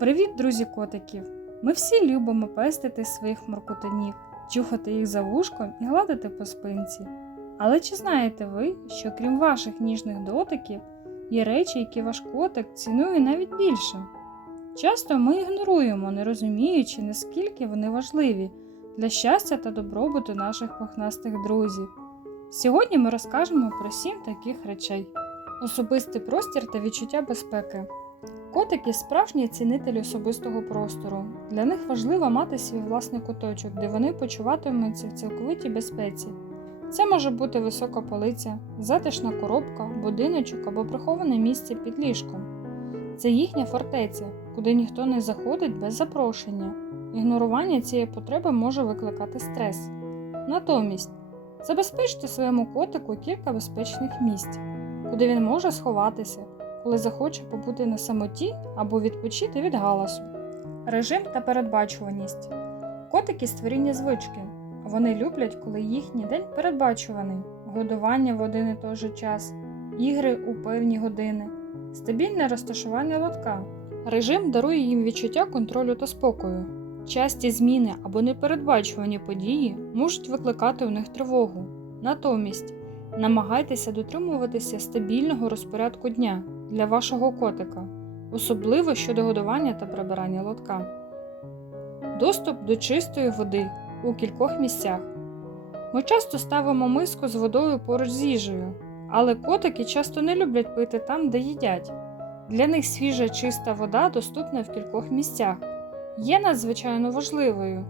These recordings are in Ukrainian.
Привіт, друзі котиків! Ми всі любимо пестити своїх моркотанів, чухати їх за вушком і гладити по спинці. Але чи знаєте ви, що крім ваших ніжних дотиків, є речі, які ваш котик цінує навіть більше? Часто ми ігноруємо, не розуміючи, наскільки вони важливі для щастя та добробуту наших пухнастих друзів. Сьогодні ми розкажемо про сім таких речей: особистий простір та відчуття безпеки. Котики справжні цінителі особистого простору. Для них важливо мати свій власний куточок, де вони почуватимуться в цілковитій безпеці. Це може бути висока полиця, затишна коробка, будиночок або приховане місце під ліжком. Це їхня фортеця, куди ніхто не заходить без запрошення. Ігнорування цієї потреби може викликати стрес. Натомість, забезпечте своєму котику кілька безпечних місць, куди він може сховатися коли захоче побути на самоті або відпочити від галасу. Режим та передбачуваність. Котики створіння звички. Вони люблять, коли їхній день передбачуваний, годування в один і той же час, ігри у певні години, стабільне розташування лотка. Режим дарує їм відчуття контролю та спокою. Часті зміни або непередбачувані події можуть викликати у них тривогу. Натомість намагайтеся дотримуватися стабільного розпорядку дня для вашого котика, особливо щодо годування та прибирання лотка. Доступ до чистої води у кількох місцях. Ми часто ставимо миску з водою поруч з їжею, але котики часто не люблять пити там, де їдять. Для них свіжа чиста вода доступна в кількох місцях, є надзвичайно важливою.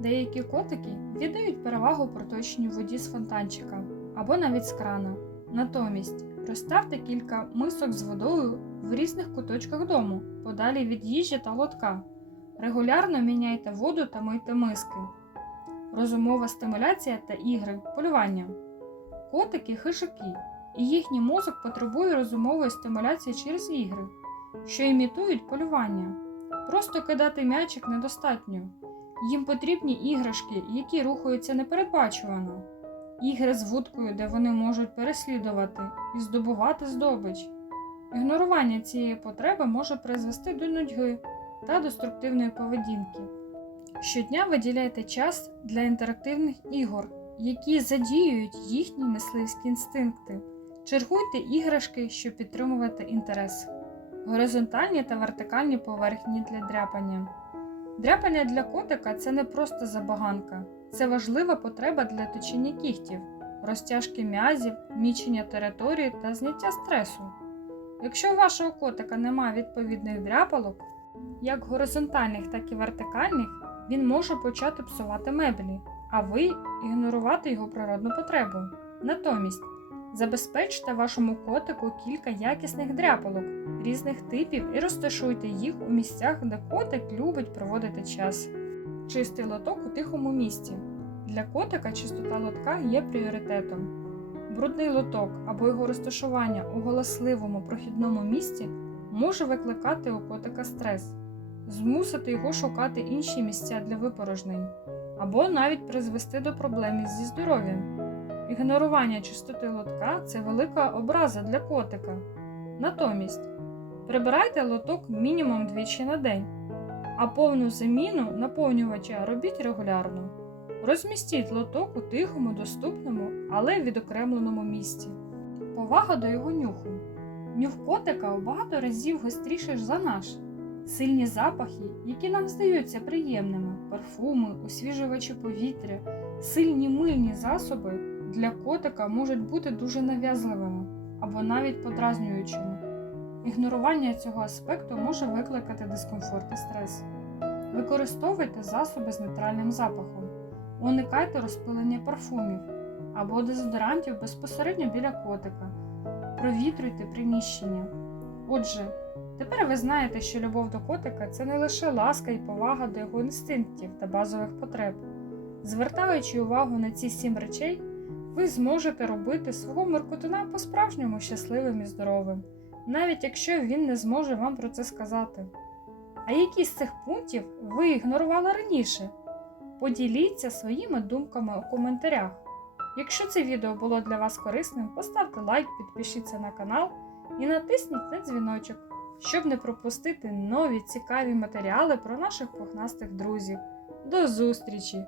Деякі котики віддають перевагу проточній воді з фонтанчика або навіть з крана. Натомість розставте кілька мисок з водою в різних куточках дому, подалі від їжі та лотка. Регулярно міняйте воду та мийте миски. Розумова стимуляція та ігри, полювання. Котики хижаки, і їхній мозок потребує розумової стимуляції через ігри, що імітують полювання. Просто кидати м'ячик недостатньо. Їм потрібні іграшки, які рухаються непередбачувано ігри з вудкою, де вони можуть переслідувати і здобувати здобич. Ігнорування цієї потреби може призвести до нудьги та деструктивної поведінки. Щодня виділяйте час для інтерактивних ігор, які задіюють їхні мисливські інстинкти. Чергуйте іграшки, щоб підтримувати інтерес. Горизонтальні та вертикальні поверхні для дряпання. Дряпання для котика це не просто забаганка. Це важлива потреба для точення кігтів, розтяжки м'язів, мічення території та зняття стресу. Якщо у вашого котика немає відповідних дряпалок, як горизонтальних, так і вертикальних, він може почати псувати меблі, а ви ігнорувати його природну потребу. Натомість, забезпечте вашому котику кілька якісних дряпалок різних типів і розташуйте їх у місцях, де котик любить проводити час. Чистий лоток у тихому місці. Для котика чистота лотка є пріоритетом. Брудний лоток або його розташування у голосливому прохідному місці може викликати у котика стрес, змусити його шукати інші місця для випорожнень, або навіть призвести до проблем зі здоров'ям. Ігнорування чистоти лотка це велика образа для котика. Натомість прибирайте лоток мінімум двічі на день а повну заміну наповнювача робіть регулярно. Розмістіть лоток у тихому, доступному, але відокремленому місці. Повага до його нюху. Нюх котика у багато разів гостріший за наш. Сильні запахи, які нам здаються приємними, парфуми, освіжувачі повітря, сильні мильні засоби для котика можуть бути дуже нав'язливими або навіть подразнюючими. Ігнорування цього аспекту може викликати дискомфорт і стрес. Використовуйте засоби з нейтральним запахом, уникайте розпилення парфумів або дезодорантів безпосередньо біля котика, провітрюйте приміщення. Отже, тепер ви знаєте, що любов до котика це не лише ласка і повага до його інстинктів та базових потреб. Звертаючи увагу на ці сім речей, ви зможете робити свого моркотуна по-справжньому щасливим і здоровим навіть якщо він не зможе вам про це сказати. А які з цих пунктів ви ігнорували раніше? Поділіться своїми думками у коментарях. Якщо це відео було для вас корисним, поставте лайк, підпишіться на канал і натисніть на дзвіночок. щоб не пропустити нові цікаві матеріали про наших пухнастих друзів. До зустрічі!